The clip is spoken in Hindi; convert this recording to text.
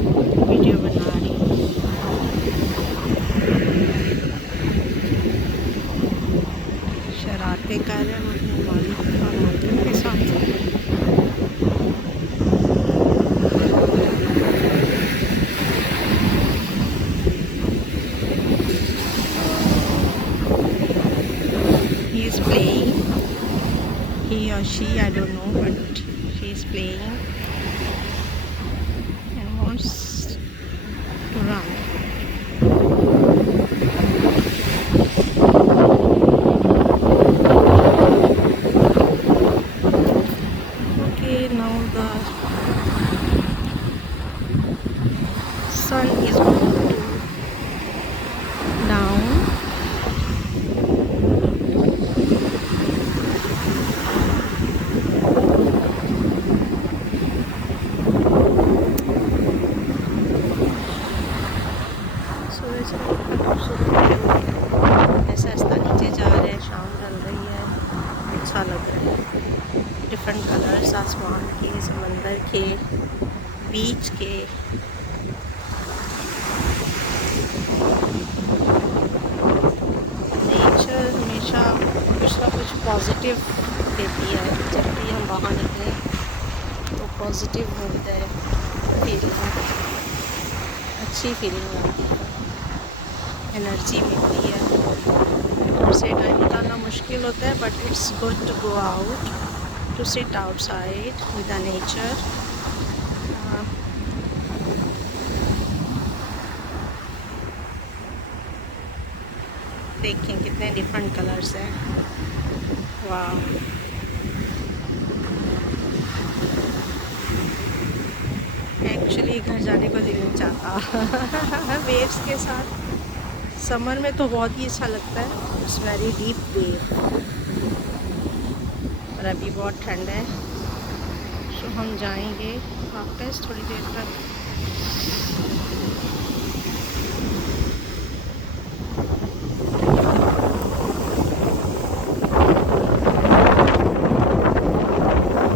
वीडियो बना रही हूँ। शरारतें कर रहे हैं अपने मालिक और मालिक के साथ। He is playing. He or she, I don't know, but she is playing and wants to run. Okay, now the sun is going to down. सूरज का खूबसूरत ऐसा ऐसा नीचे जा रहा है, शाम ढल रही है, अच्छा लग रहा है। डिफरेंट कलर्स आसमान के, समंदर के, बीच के। नेचर हमेशा कुछ ना कुछ पॉजिटिव देती है। जब भी हम बाहर निकलें तो पॉजिटिव होता है, फीलिंग अच्छी फीलिंग आती है, एनर्जी मिलती है। घर से टाइम निकालना मुश्किल होता है, but it's good to go out, to sit outside with the nature. देखें कितने डिफरेंट कलर्स हैं। वाह, एक्चुअली घर जाने को दिल नहीं चाहता वेव्स के साथ। समर में तो बहुत ही अच्छा लगता है, इट्स वेरी डीप वेव। और अभी बहुत ठंड है, तो हम जाएंगे वापस थोड़ी देर तक।